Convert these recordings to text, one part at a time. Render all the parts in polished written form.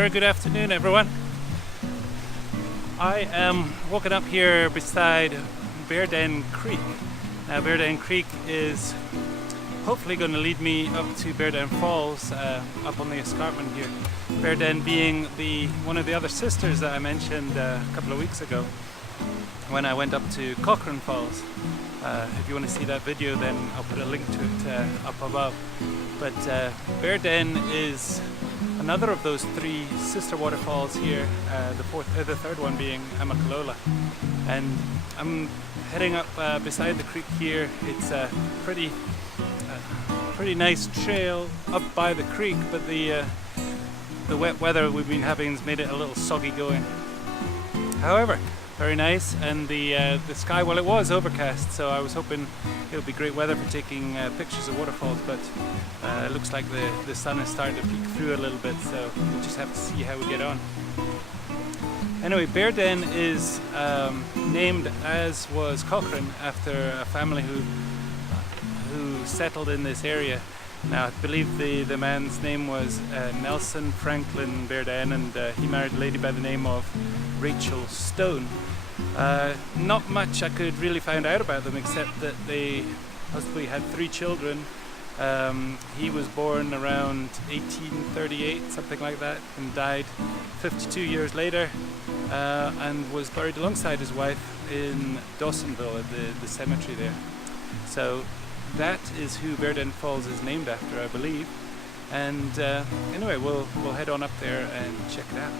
very good afternoon, everyone. I am walking up here beside Bearden Creek. Now, Bearden Creek is hopefully going to lead me up to Bearden Falls, up on the escarpment here. Bearden being one of the other sisters that I mentioned a couple of weeks ago when I went up to Cochran Falls. If you want to see that video, then I'll put a link to it up above. But Bearden is another of those three sister waterfalls here, the third one being Amicalola. And I'm heading up beside the creek here. It's a pretty nice trail up by the creek, but the wet weather we've been having has made it a little soggy going. However, very nice, and the sky, well, it was overcast, so I was hoping it would be great weather for taking pictures of waterfalls, but it looks like the sun is starting to peek through a little bit, so we'll just have to see how we get on. Anyway, Bearden is named, as was Cochran, after a family who settled in this area. Now, I believe the man's name was Nelson Franklin Bearden, and he married a lady by the name of Rachel Stone. Not much I could really find out about them, except that they possibly had 3 children. He was born around 1838, something like that, and died 52 years later, and was buried alongside his wife in Dawsonville at the cemetery there. So that is who Bearden Falls is named after, I believe. And anyway, we'll head on up there and check it out.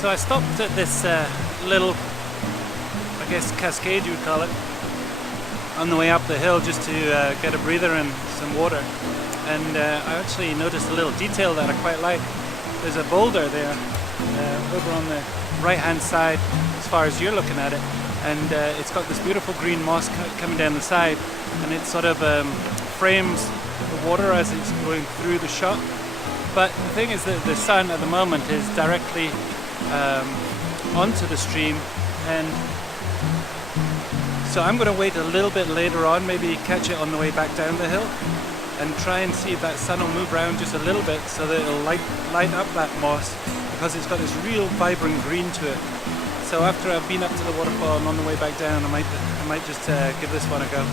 So I stopped at this little, I guess, cascade you would call it, on the way up the hill, just to get a breather and some water. And I actually noticed a little detail that I quite like. There's a boulder there over on the right hand side as far as you're looking at it, and it's got this beautiful green moss coming down the side, and it sort of frames the water as it's going through the shot. But the thing is that the sun at the moment is directly onto the stream, and so I'm going to wait a little bit later on, maybe catch it on the way back down the hill, and try and see if that sun will move around just a little bit so that it'll light up that moss, because it's got this real vibrant green to it. So after I've been up to the waterfall and on the way back down, I might just give this one a go.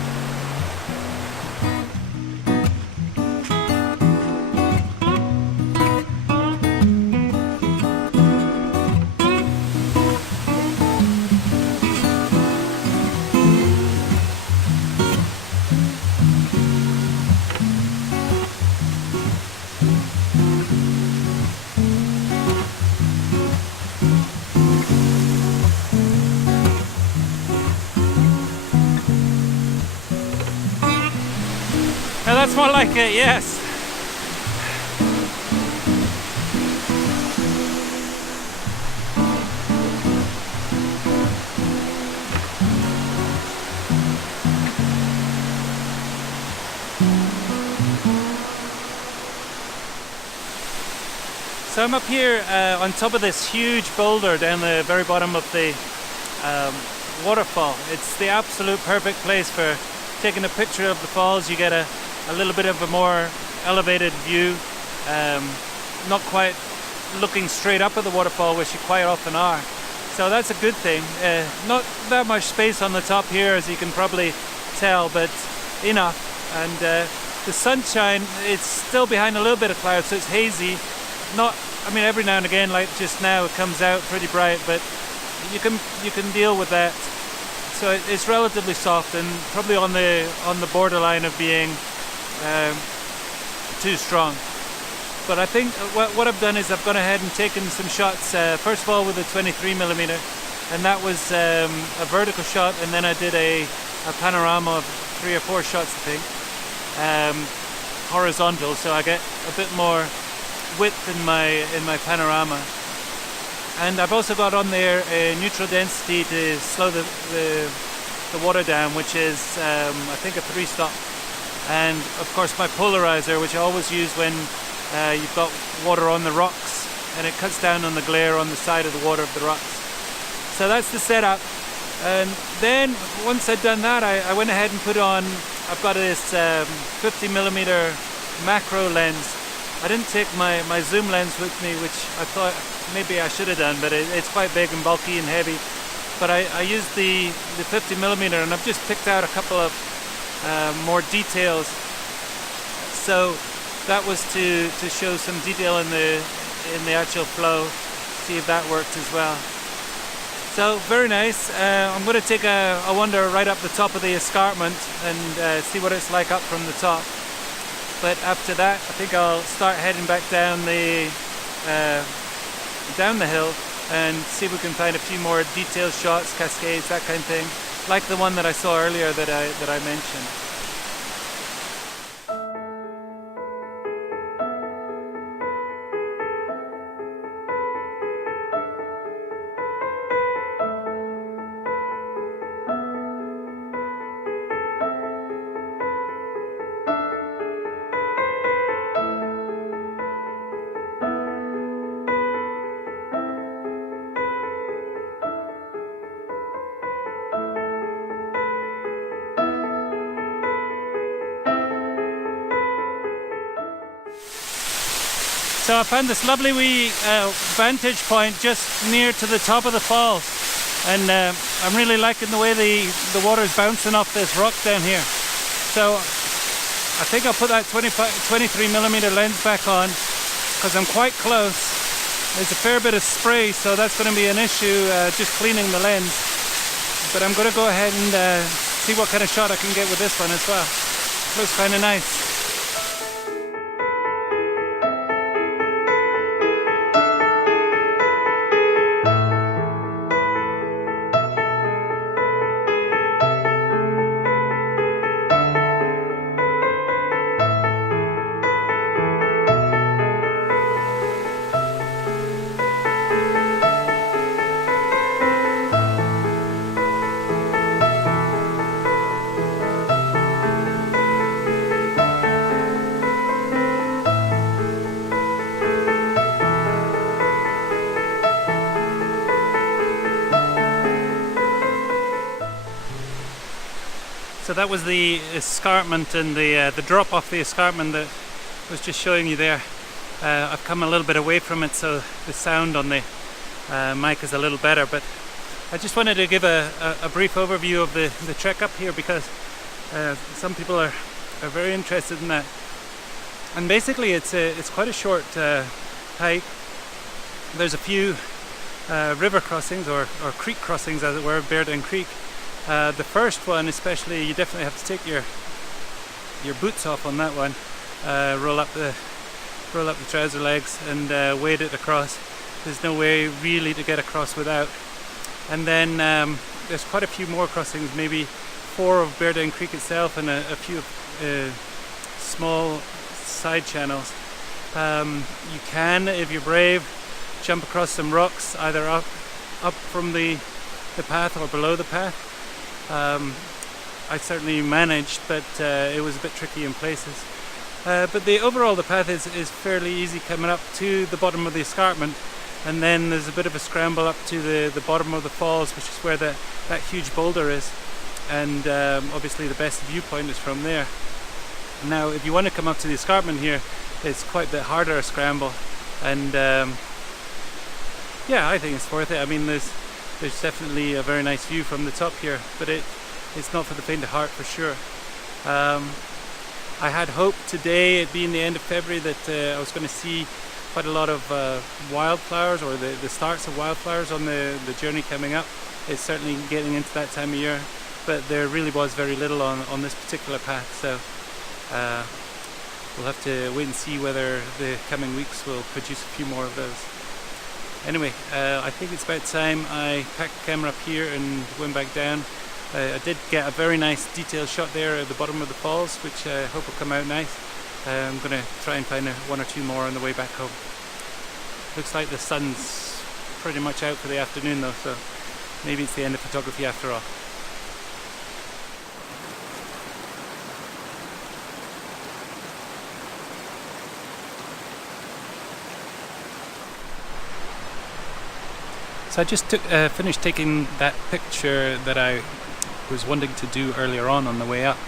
Now that's more like it, yes. So I'm up here on top of this huge boulder down the very bottom of the waterfall. It's the absolute perfect place for taking a picture of the falls. You get a little bit of a more elevated view, not quite looking straight up at the waterfall, which you quite often are. So that's a good thing. Not that much space on the top here, as you can probably tell, but enough. And the sunshine, it's still behind a little bit of cloud, so it's hazy. I mean, every now and again, like just now, it comes out pretty bright, but you can deal with that. So it's relatively soft and probably on the borderline of being too strong. But I think what I've done is I've gone ahead and taken some shots, first of all with a 23mm, and that was a vertical shot, and then I did a panorama of 3 or 4 shots, I think. horizontal, so I get a bit more width in my panorama. And I've also got on there a neutral density to slow the water down, which is I think a 3-stop. And of course my polarizer, which I always use when you've got water on the rocks, and it cuts down on the glare on the side of the water of the rocks. So that's the setup. And then once I'd done that, I went ahead and put on, I've got this 50mm macro lens. I didn't take my zoom lens with me, which I thought maybe I should have done, but it's quite big and bulky and heavy. But I used the 50mm, and I've just picked out a couple of more details. So that was to show some detail in the actual flow, see if that worked as well. So very nice. I'm going to take a wander right up the top of the escarpment and see what it's like up from the top. But after that, I think I'll start heading back down the hill and see if we can find a few more detailed shots, cascades, that kind of thing, like the one that I saw earlier that I mentioned. So I found this lovely wee vantage point just near to the top of the falls, and I'm really liking the way the water is bouncing off this rock down here. So I think I'll put that 23mm lens back on because I'm quite close. There's a fair bit of spray, so that's going to be an issue just cleaning the lens. But I'm going to go ahead and see what kind of shot I can get with this one as well. Looks kind of nice. So that was the escarpment and the drop off the escarpment that I was just showing you there. I've come a little bit away from it, so the sound on the mic is a little better, but I just wanted to give a brief overview of the trek up here because some people are very interested in that. And basically it's quite a short hike. There's a few river crossings or creek crossings, as it were, Bearden Creek. The first one especially, you definitely have to take your boots off on that one. Roll up the trouser legs and wade it across. There's no way really to get across without. And then there's quite a few more crossings, maybe 4 of Bearden Creek itself and a few small side channels. You can, if you're brave, jump across some rocks, either up from the path or below the path. I certainly managed, but it was a bit tricky in places. But the path is fairly easy coming up to the bottom of the escarpment, and then there's a bit of a scramble up to the bottom of the falls, which is where that huge boulder is, and obviously the best viewpoint is from there. Now if you want to come up to the escarpment here, it's quite a bit harder a scramble, and yeah, I think it's worth it. I mean, there's definitely a very nice view from the top here, but it's not for the faint of heart for sure. I had hoped today, it being the end of February, that I was going to see quite a lot of wildflowers, or the starts of wildflowers on the journey coming up. It's certainly getting into that time of year, but there really was very little on this particular path, so we'll have to wait and see whether the coming weeks will produce a few more of those. Anyway, I think it's about time I packed the camera up here and went back down. I did get a very nice detailed shot there at the bottom of the falls, which I hope will come out nice. I'm going to try and find one or two more on the way back home. Looks like the sun's pretty much out for the afternoon though, so maybe it's the end of photography after all. So I just finished taking that picture that I was wanting to do earlier on the way up,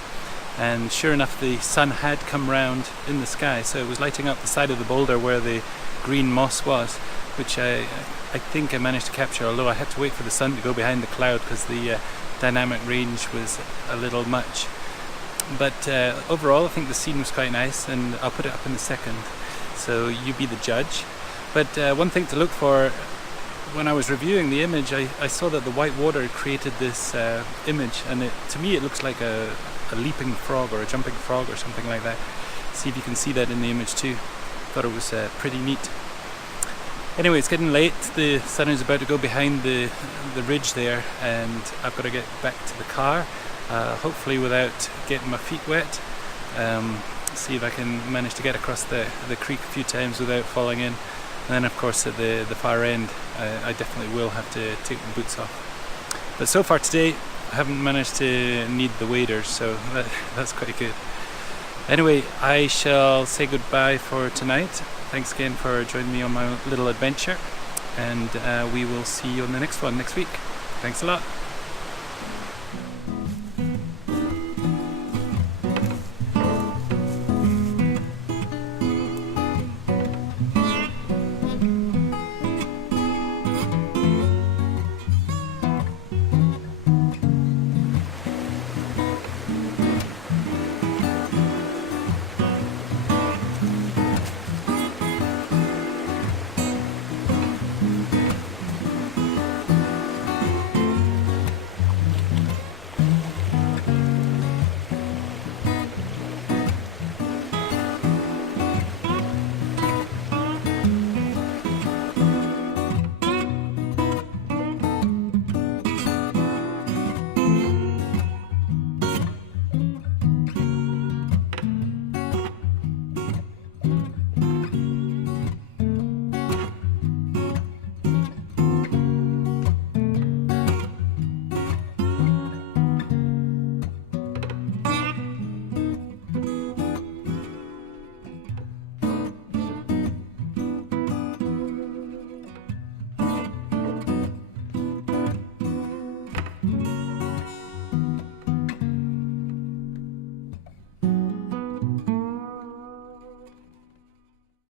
and sure enough the sun had come round in the sky, so it was lighting up the side of the boulder where the green moss was, which I think I managed to capture, although I had to wait for the sun to go behind the cloud because the dynamic range was a little much. But overall I think the scene was quite nice, and I'll put it up in a second so you be the judge. But one thing to look for, when I was reviewing the image, I saw that the white water created this image, and to me it looks like a leaping frog or a jumping frog or something like that. See if you can see that in the image too. Thought it was pretty neat. Anyway, it's getting late, the sun is about to go behind the ridge there, and I've got to get back to the car, hopefully without getting my feet wet. See if I can manage to get across the creek a few times without falling in. And then of course at the far end I definitely will have to take my boots off. But so far today I haven't managed to need the waders, so that's quite good. Anyway, I shall say goodbye for tonight. Thanks again for joining me on my little adventure, and we will see you on the next one next week. Thanks a lot.